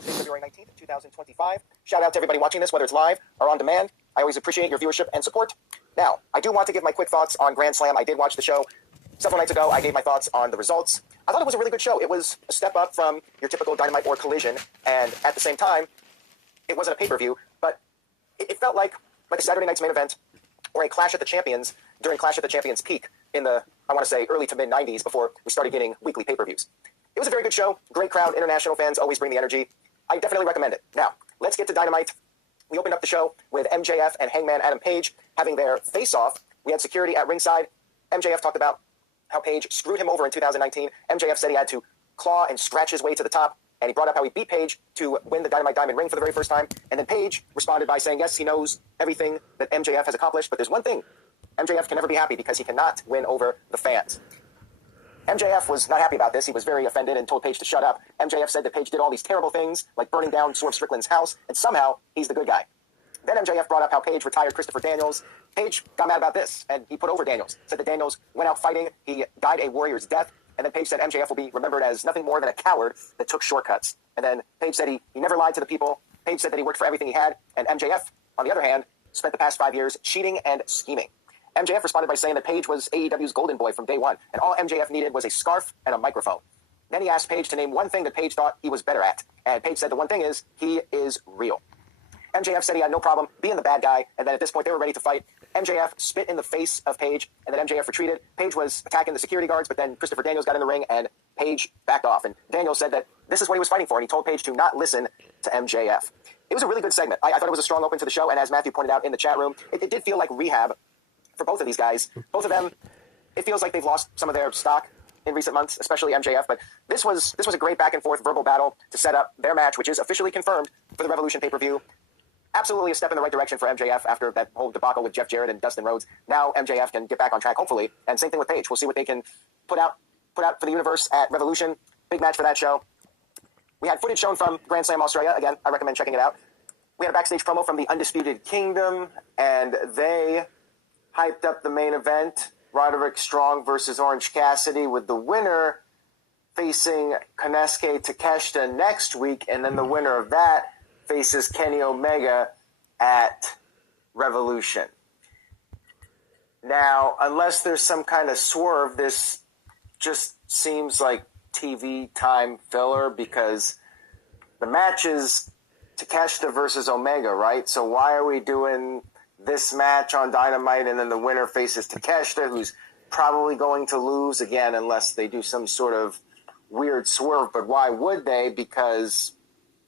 Wednesday, February 19th, 2025. Shout out to everybody watching this, whether it's live or on demand. I always appreciate your viewership and support. Now, I do want to give my quick thoughts on Grand Slam. I did watch the show several nights ago. I gave my thoughts on the results. I thought it was a really good show. It was a step up from your typical Dynamite or Collision, and at the same time, it wasn't a pay-per-view, but it felt like a Saturday night's main event or a Clash at the Champions during Clash at the Champions peak in the, I want to say, early to mid-90s before we started getting weekly pay-per-views. It was a very good show. Great crowd. International fans always bring the energy. I definitely recommend it. Now, let's get to Dynamite. We opened up the show with MJF and Hangman Adam Page having their face-off. We had security at ringside. MJF talked about how Page screwed him over in 2019. MJF said he had to claw and scratch his way to the top, and he brought up how he beat Page to win the Dynamite Diamond ring for the very first time. And then Page responded by saying, yes, he knows everything that MJF has accomplished, but there's one thing. MJF can never be happy because he cannot win over the fans. MJF was not happy about this. He was very offended and told Page to shut up. MJF said that Page did all these terrible things, like burning down Swerve Strickland's house, and somehow he's the good guy. Then MJF brought up how Page retired Christopher Daniels. Page got mad about this, and he put over Daniels. Said that Daniels went out fighting, he died a warrior's death, and then Page said MJF will be remembered as nothing more than a coward that took shortcuts. And then Page said he never lied to the people. Page said that he worked for everything he had, and MJF, on the other hand, spent the past 5 years cheating and scheming. MJF responded by saying that Page was AEW's golden boy from day one, and all MJF needed was a scarf and a microphone. Then he asked Page to name one thing that Page thought he was better at, and Page said the one thing is, he is real. MJF said he had no problem being the bad guy, and then at this point they were ready to fight. MJF spit in the face of Page, and then MJF retreated. Page was attacking the security guards, but then Christopher Daniels got in the ring, and Page backed off. And Daniels said that this is what he was fighting for, and he told Page to not listen to MJF. It was a really good segment. I thought it was a strong open to the show, and as Matthew pointed out in the chat room, it did feel like rehab for both of these guys. Both of them, it feels like they've lost some of their stock in recent months, especially MJF, but this was a great back-and-forth verbal battle to set up their match, which is officially confirmed for the Revolution pay-per-view. Absolutely a step in the right direction for MJF after that whole debacle with Jeff Jarrett and Dustin Rhodes. Now MJF can get back on track, hopefully, and same thing with Page. We'll see what they can put out for the universe at Revolution. Big match for that show. We had footage shown from Grand Slam Australia. Again, I recommend checking it out. We had a backstage promo from the Undisputed Kingdom, and they hyped up the main event, Roderick Strong versus Orange Cassidy, with the winner facing Konosuke Takeshita next week, and then the winner of that faces Kenny Omega at Revolution. Now, unless there's some kind of swerve, this just seems like TV time filler because the match is Takeshita versus Omega, right? So why are we doing this match on Dynamite and then the winner faces Takeshita, who's probably going to lose again unless they do some sort of weird swerve? But why would they? Because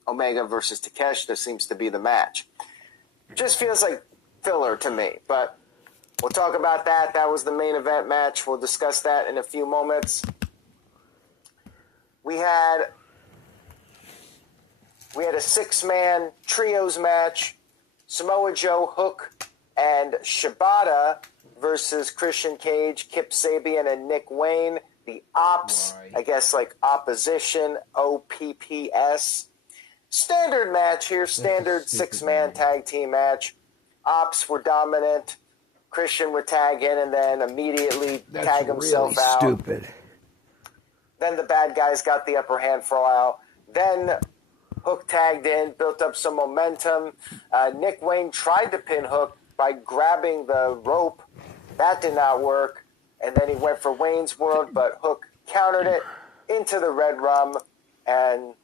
Omega versus Takeshita seems to be the match. Just feels like filler to me, but we'll talk about that. That was the main event match. We'll discuss that in a few moments. We had a six-man trios match. Samoa Joe, Hook, and Shibata versus Christian Cage, Kip Sabian, and Nick Wayne. The Ops, I guess like Opposition, OPPS. Standard match here, standard six-man tag team match. Ops were dominant. Christian would tag in and then immediately tag himself out. Stupid. Then the bad guys got the upper hand for a while. Then Hook tagged in, built up some momentum. Nick Wayne tried to pin Hook by grabbing the rope. That did not work. And then he went for Wayne's World, but Hook countered it into the Red Rum, and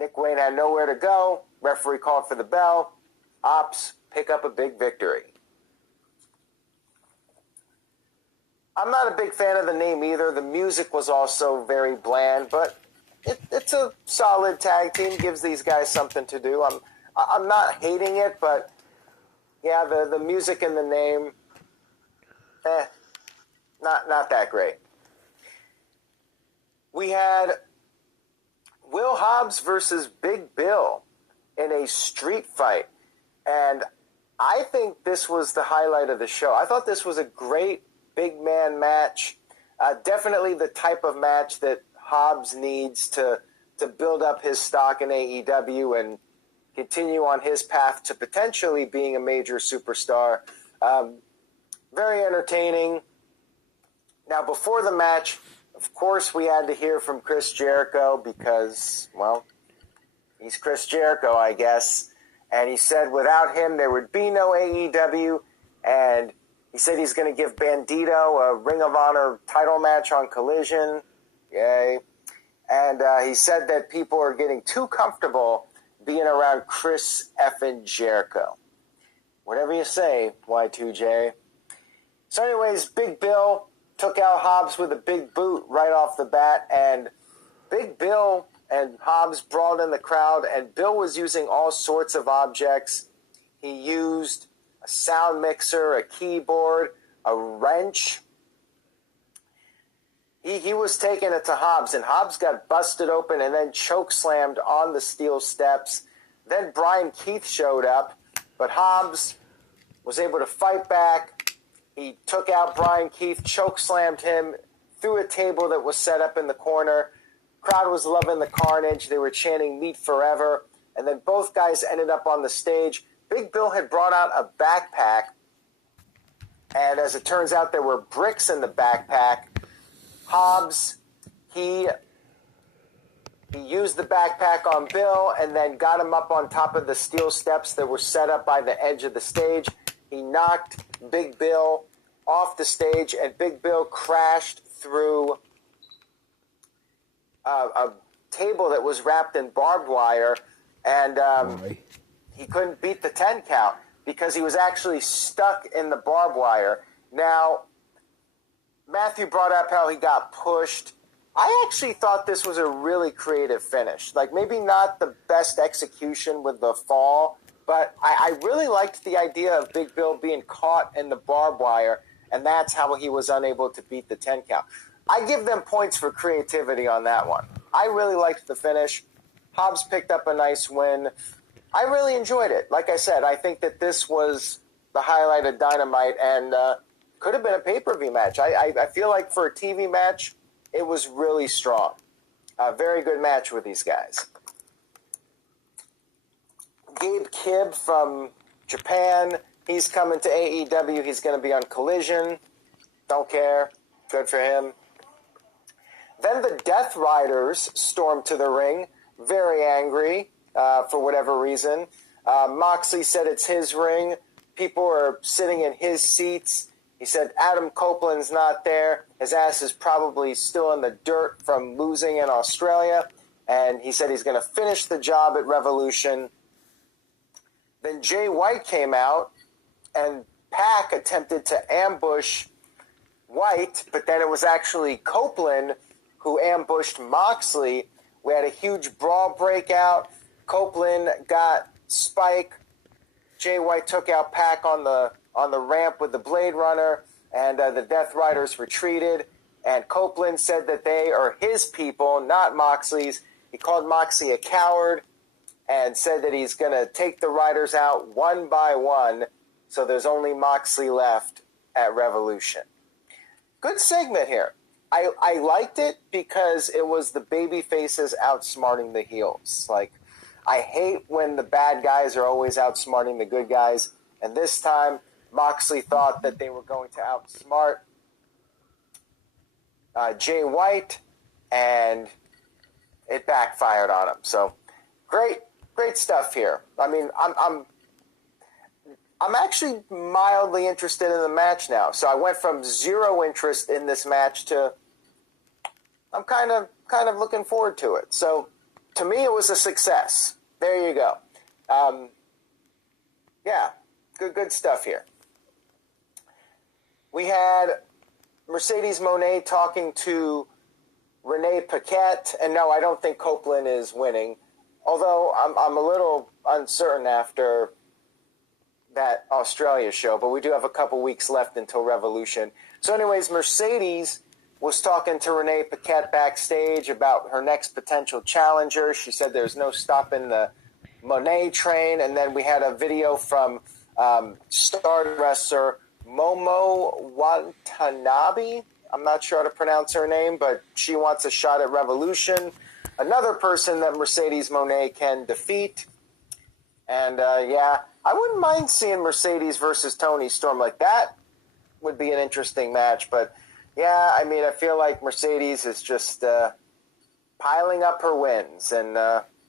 Nick Wayne had nowhere to go. Referee called for the bell. Ops pick up a big victory. I'm not a big fan of the name either. The music was also very bland, but it's a solid tag team. Gives these guys something to do. I'm not hating it, but yeah, the music and the name, not that great. We had Will Hobbs versus Big Bill in a street fight, and I think this was the highlight of the show. I thought this was a great big man match. Definitely the type of match that Hobbs needs to build up his stock in AEW and continue on his path to potentially being a major superstar. Very entertaining. Now, before the match, of course, we had to hear from Chris Jericho because, well, He's Chris Jericho, I guess. And he said without him, there would be no AEW. And he said he's going to give Bandito a Ring of Honor title match on Collision. Yay. And he said that people are getting too comfortable being around Chris effing Jericho. Whatever you say, Y2J. So anyways, Big Bill took out Hobbs with a big boot right off the bat. And Big Bill and Hobbs brought in the crowd. And Bill was using all sorts of objects. He used a sound mixer, a keyboard, a wrench. He was taking it to Hobbs, and Hobbs got busted open and then chokeslammed on the steel steps. Then Brian Keith showed up, but Hobbs was able to fight back. He took out Brian Keith, chokeslammed him through a table that was set up in the corner. Crowd was loving the carnage. They were chanting "Meat Forever," and then both guys ended up on the stage. Big Bill had brought out a backpack, and as it turns out, there were bricks in the backpack. Hobbs, he used the backpack on Bill and then got him up on top of the steel steps that were set up by the edge of the stage. He knocked Big Bill off the stage, and Big Bill crashed through a table that was wrapped in barbed wire, and he couldn't beat the 10 count because he was actually stuck in the barbed wire. Now, Matthew brought up how he got pushed. I actually thought this was a really creative finish. Like, maybe not the best execution with the fall, but I really liked the idea of Big Bill being caught in the barbed wire, and that's how he was unable to beat the 10 count. I give them points for creativity on that one. I really liked the finish. Hobbs picked up a nice win. I really enjoyed it. Like I said, I think that this was the highlight of Dynamite, and could have been a pay-per-view match. I feel like for a TV match, it was really strong. A very good match with these guys. Gabe Kidd from Japan, he's coming to AEW. He's going to be on Collision. Don't care. Good for him. Then the Death Riders stormed to the ring, very angry for whatever reason. Moxley said it's his ring. People are sitting in his seats. He said Adam Copeland's not there. His ass is probably still in the dirt from losing in Australia. And he said he's going to finish the job at Revolution. Then Jay White came out, and Pac attempted to ambush White, but then it was actually Copeland who ambushed Moxley. We had a huge brawl breakout. Copeland got Spike. Jay White took out Pac on the ramp with the Blade Runner, and the Death Riders retreated. And Copeland said that they are his people, not Moxley's. He called Moxley a coward and said that he's going to take the Riders out one by one, so there's only Moxley left at Revolution. Good segment here. I liked it because it was the baby faces outsmarting the heels. Like, I hate when the bad guys are always outsmarting the good guys, and this time Moxley thought that they were going to outsmart Jay White, and it backfired on him. So great stuff here. I mean, I'm actually mildly interested in the match now. So I went from zero interest in this match to I'm kind of looking forward to it. So to me, it was a success. There you go. Yeah, good stuff here. We had Mercedes Moné talking to Renee Paquette, and no, I don't think Copeland is winning. Although I'm a little uncertain after that Australia show, but we do have a couple weeks left until Revolution. So anyways, Mercedes was talking to Renee Paquette backstage about her next potential challenger. She said there's no stopping the Moné train. And then we had a video from star wrestler Momo Watanabe. I'm not sure how to pronounce her name, but she wants a shot at Revolution. Another person that Mercedes Moné can defeat. And, yeah, I wouldn't mind seeing Mercedes versus Toni Storm. Like, that would be an interesting match. But, yeah, I mean, I feel like Mercedes is just piling up her wins. And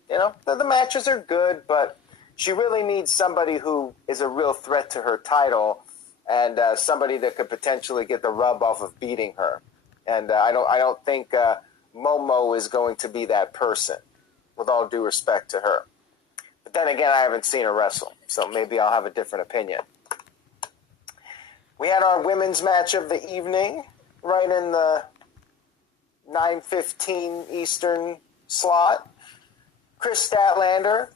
the matches are good, but she really needs somebody who is a real threat to her title and somebody that could potentially get the rub off of beating her. And I don't think Momo is going to be that person, with all due respect to her. But then again, I haven't seen her wrestle, so maybe I'll have a different opinion. We had our women's match of the evening, right in the 9:15 Eastern slot. Chris Statlander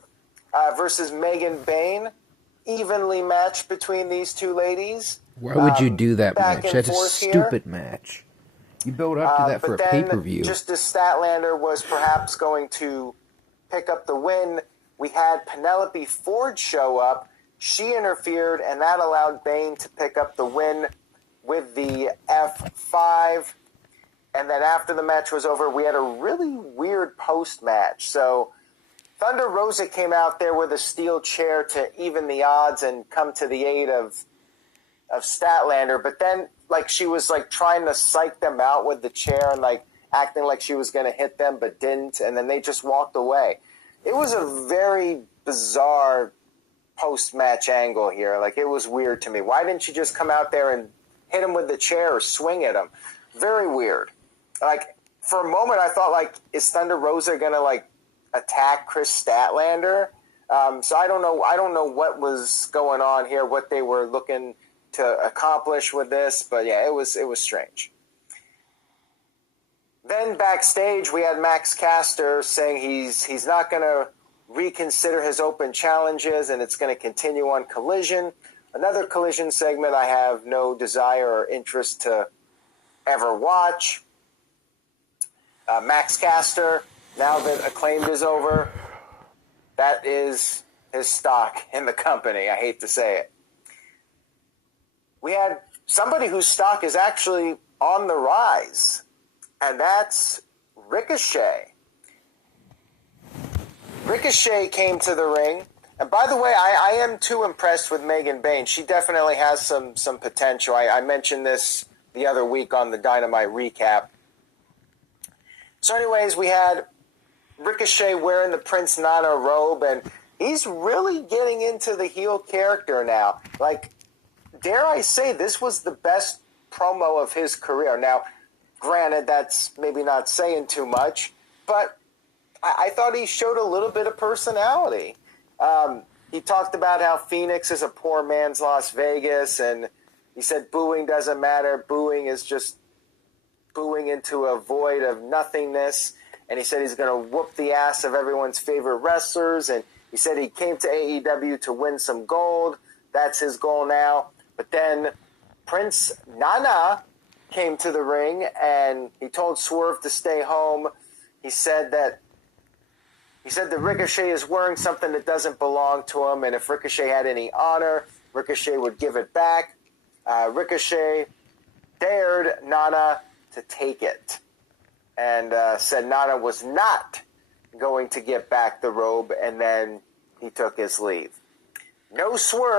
versus Megan Bayne. Evenly matched between these two ladies. Why would you do that back match? and That's a forth here. stupid match. You build up to that for a But then, pay-per-view. just as Statlander was perhaps going to pick up the win, we had Penelope Ford show up. She interfered, and that allowed Bayne to pick up the win with the F5. And then after the match was over, we had a really weird post-match. So Thunder Rosa came out there with a steel chair to even the odds and come to the aid of Statlander. But then, she was, trying to psych them out with the chair and, acting like she was going to hit them but didn't. And then they just walked away. It was a very bizarre post-match angle here. It was weird to me. Why didn't you just come out there and hit him with the chair or swing at him? Very weird. For a moment, I thought, is Thunder Rosa going to, attack Chris Statlander? So I don't know. I don't know what was going on here, what they were looking to accomplish with this. But, yeah, it was strange. Then backstage, we had Max Caster saying he's not going to reconsider his open challenges, and it's going to continue on Collision. Another Collision segment I have no desire or interest to ever watch. Max Caster, now that Acclaimed is over, that is his stock in the company. I hate to say it. We had somebody whose stock is actually on the rise, and that's Ricochet. Ricochet came to the ring. And by the way, I am too impressed with Megan Bayne. She definitely has some potential. I mentioned this the other week on the Dynamite recap. So anyways, we had Ricochet wearing the Prince Nana robe, and he's really getting into the heel character now. Dare I say, this was the best promo of his career. Now, granted, that's maybe not saying too much, but I thought he showed a little bit of personality. He talked about how Phoenix is a poor man's Las Vegas, and he said booing doesn't matter. Booing is just booing into a void of nothingness. And he said he's going to whoop the ass of everyone's favorite wrestlers. And he said he came to AEW to win some gold. That's his goal now. But then Prince Nana came to the ring, and he told Swerve to stay home. He said that Ricochet is wearing something that doesn't belong to him, and if Ricochet had any honor, Ricochet would give it back. Ricochet dared Nana to take it, and said Nana was not going to get back the robe, and then he took his leave. No Swerve.